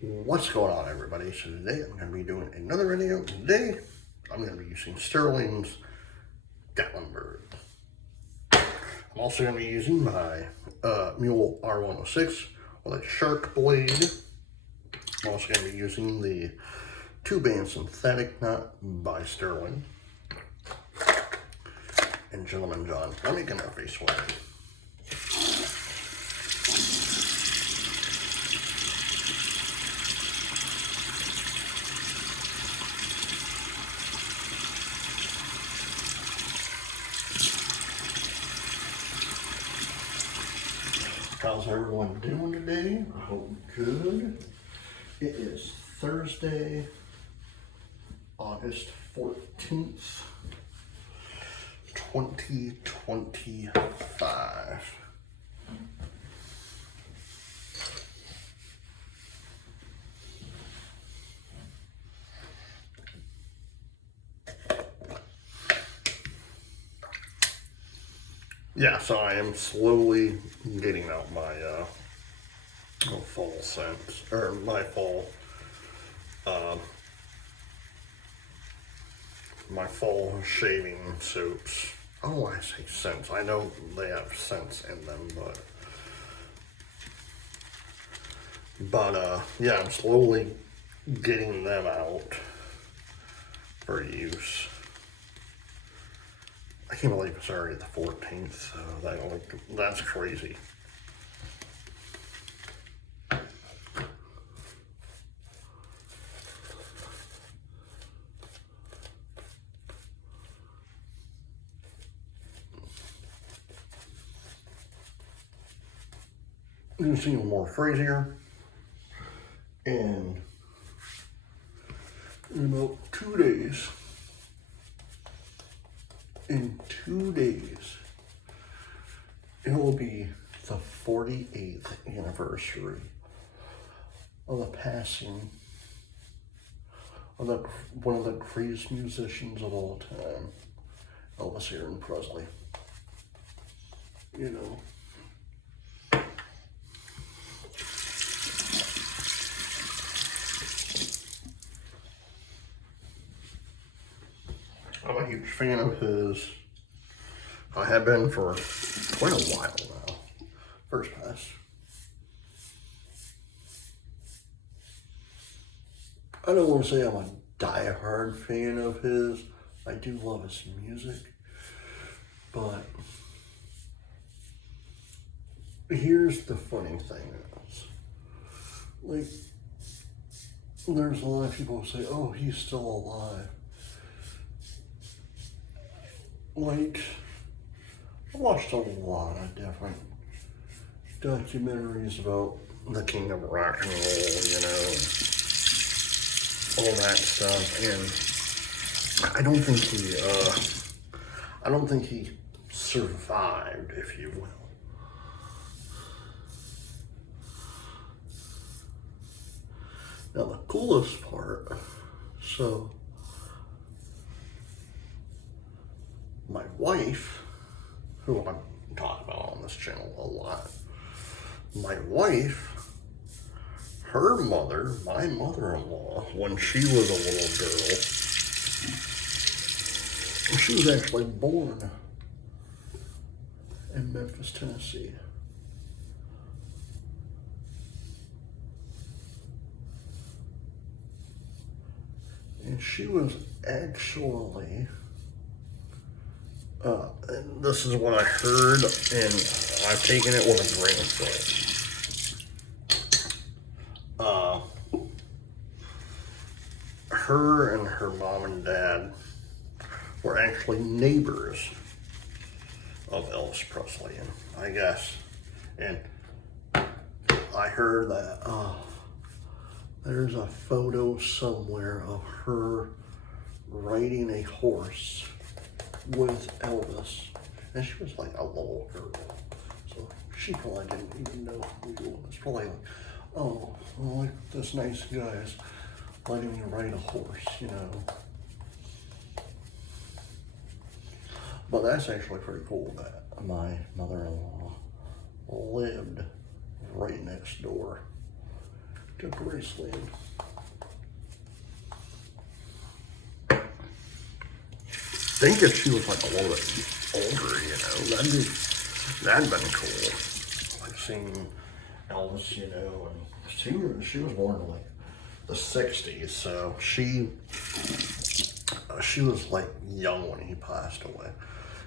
What's going on, everybody? So today I'm going to be doing another video. Today I'm going to be using Stirling's Gatlinburg. I'm also going to be using my Mule R106 with a shark blade. I'm also going to be using the 2-band synthetic nut by Stirling. And Gentleman John, let me get my face wet. How's everyone doing today? I hope good. It is Thursday, August 14th, 2025. Yeah, so I am slowly getting out my fall scents, or my fall shaving soaps. Oh, I say scents. I know they have scents in them, but yeah, I'm slowly getting them out for use. I can't believe it's already the 14th. That's crazy. It's even more crazier. And in about 2 days, it will be the 48th anniversary of the passing of one of the greatest musicians of all time, Elvis Aaron Presley. You know. I'm a huge fan of his. I have been for quite a while now. First Pass. I don't want to say I'm a die-hard fan of his. I do love his music. But here's the funny thing is, like, there's a lot of people who say, oh, he's still alive. Like, I watched a lot of different documentaries about the king of rock and roll, you know, all that stuff, and I don't think he survived, if you will. Now the coolest part, so my wife, who I'm talking about on this channel a lot, my wife, her mother, my mother-in-law, when she was a little girl, she was actually born in Memphis, Tennessee. And she was actually, and this is what I heard, and I've taken it with a grain of salt. Her and her mom and dad were actually neighbors of Elvis Presley, and I guess, and I heard that there's a photo somewhere of her riding a horse with Elvis, and she was like a little girl, so she probably didn't even know who he was. Probably like, oh, well, like this nice guy's letting me ride a horse, you know. But that's actually pretty cool that my mother-in-law lived right next door to Graceland. Think if she was like a little bit older, you know, that'd been cool. Like seeing Elvis, you know, and she was born in like the 60s, so she was like young when he passed away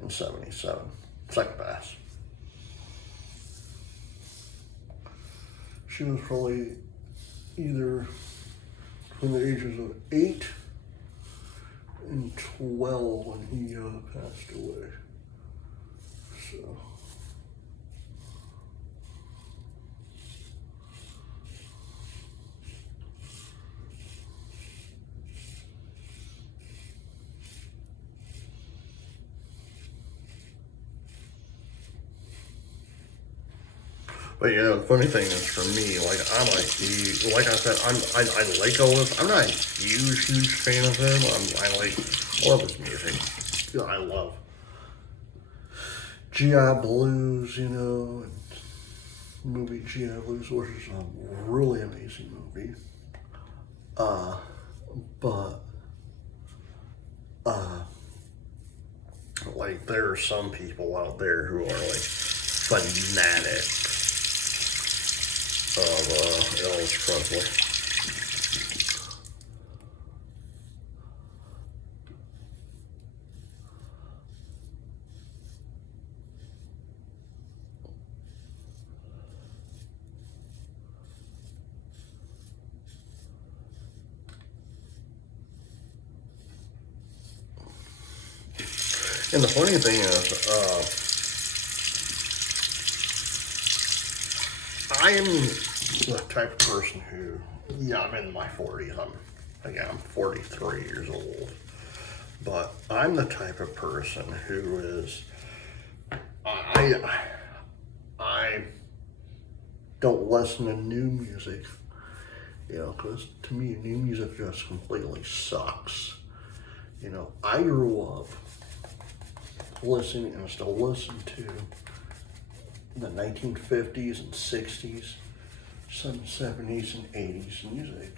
in 77. Second pass. She was probably either from the ages of 8 and 12 when he passed away. So. But you know, the funny thing is for me, like I'm a huge, like I said, I like Elvis. I'm not a huge fan of him. I love his music. You know, I love GI Blues, you know, and movie GI Blues, which is a really amazing movie. But like there are some people out there who are like fanatics of Elvis Presley. And the funny thing is, I am the type of person who, yeah, I'm in my 40s. I'm 43 years old. But I'm the type of person who is, I don't listen to new music, you know, because to me, new music just completely sucks. You know, I grew up listening and still listen to the 1950s and 60s, some 70s and 80s music.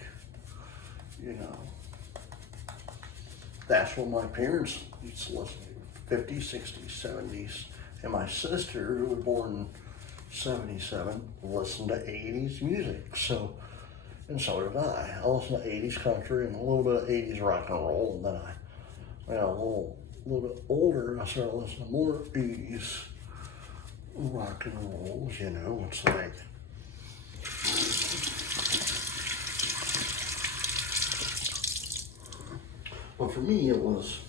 You know, that's what my parents used to listen to, 50s, 60s, 70s. And my sister, who was born in 77, listened to 80s music. So, and so did I. I listened to 80s country and a little bit of 80s rock and roll. And then I got a little bit older and I started listening to more 80s rock and rolls, you know. It's like, well, for me, it was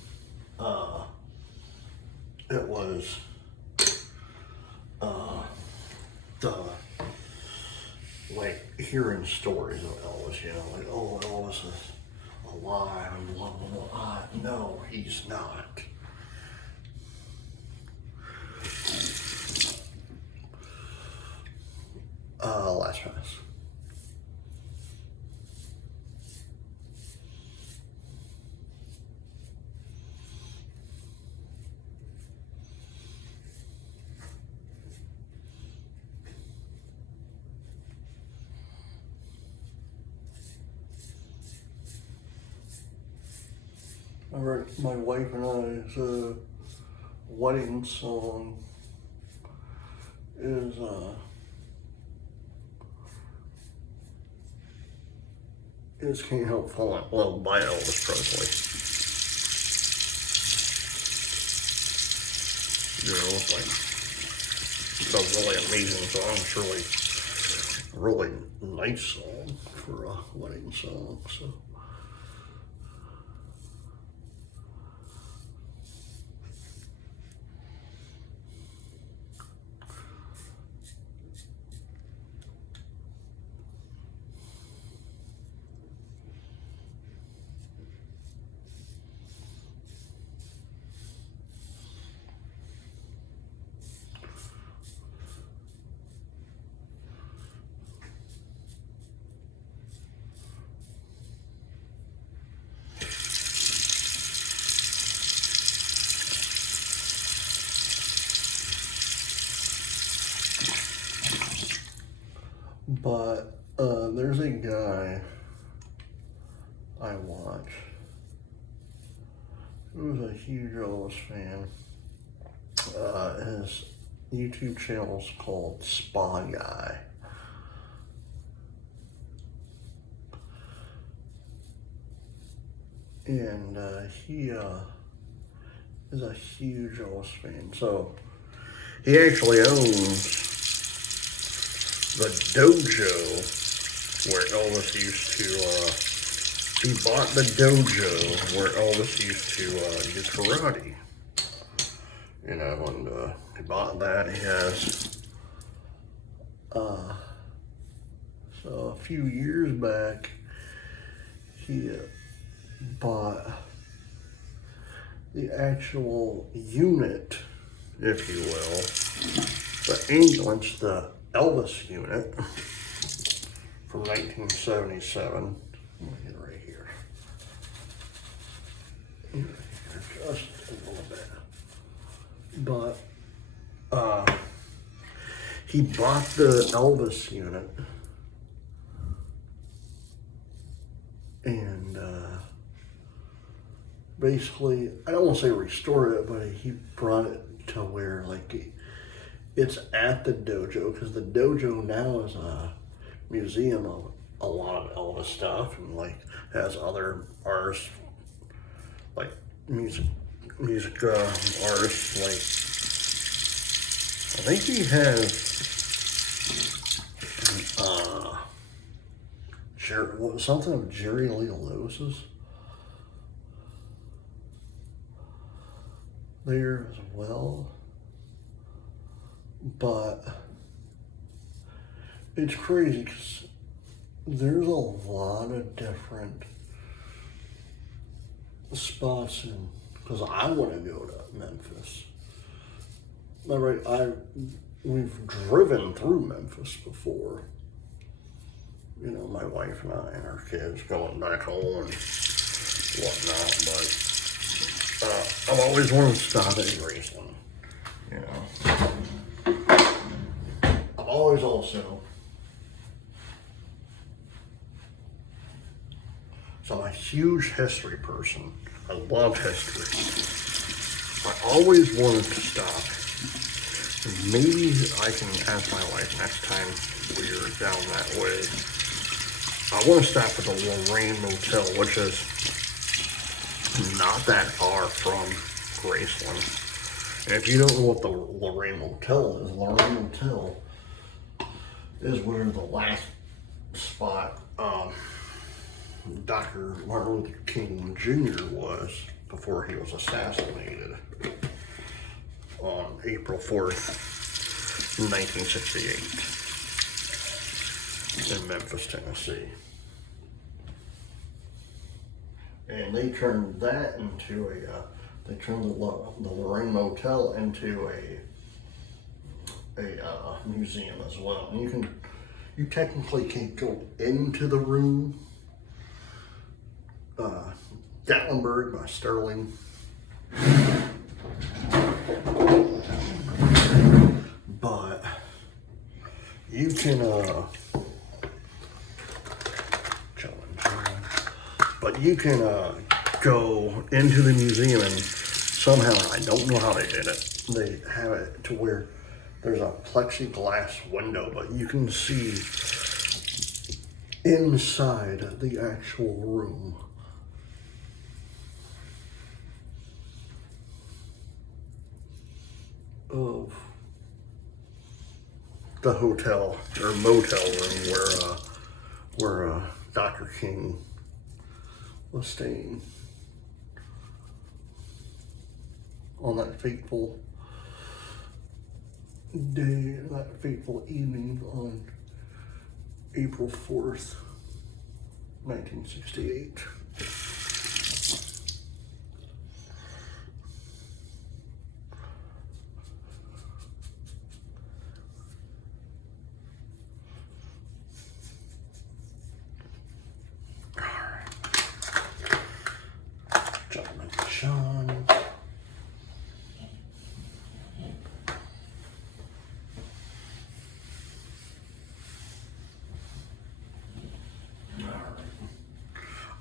the, like, hearing stories of Elvis, you know, like, oh, Elvis is alive and blah, blah, blah. No, he's not. Last pass. I wrote my wife and I's wedding song is Can't Help Falling in Love by Elvis Presley. You know, it's like, it's a really amazing song. It's really nice song for a wedding song, so. I watch. Who's a huge Elvis fan? His YouTube channel is called Spa Guy. And he is a huge Elvis fan. So he actually owns the dojo where Elvis used to, he bought the dojo where Elvis used to do karate. You know, and he bought that. He has, so a few years back, he bought the actual unit, if you will, the ambulance, the Elvis unit from 1977. Let me get it right here. Just a little bit. But he bought the Elvis unit and basically, I don't want to say restored it, but he brought it to where like it's at the dojo, because the dojo now is a museum of a lot of Elvis stuff, and like has other artists, like music artists, like I think he has something of Jerry Lee Lewis's there as well. But it's crazy because there's a lot of different spots in, because I want to go to Memphis. All right, we've driven through Memphis before. You know, my wife and I and our kids going back home and whatnot, but I've always wanted to stop at Graceland, you know. I've always also, so I'm a huge history person. I love history. I always wanted to stop. And maybe I can ask my wife next time we're down that way. I want to stop at the Lorraine Motel, which is not that far from Graceland. And if you don't know what the Lorraine Motel is where the last spot Dr. Martin Luther King Jr. was before he was assassinated on April 4th, 1968 in Memphis, Tennessee. And they turned that into they turned the Lorraine Motel into a museum as well. And you technically can't go into the room. Gatlinburg by Stirling. But you can go into the museum, and somehow, I don't know how they did it, they have it to where there's a plexiglass window, but you can see inside the actual room. Of the hotel or motel room where Dr. King was staying on that fateful day, that fateful evening on April 4th, 1968.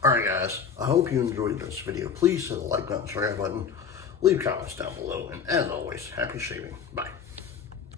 Alright guys, I hope you enjoyed this video. Please hit the like button, subscribe button, leave comments down below, and as always, happy shaving. Bye.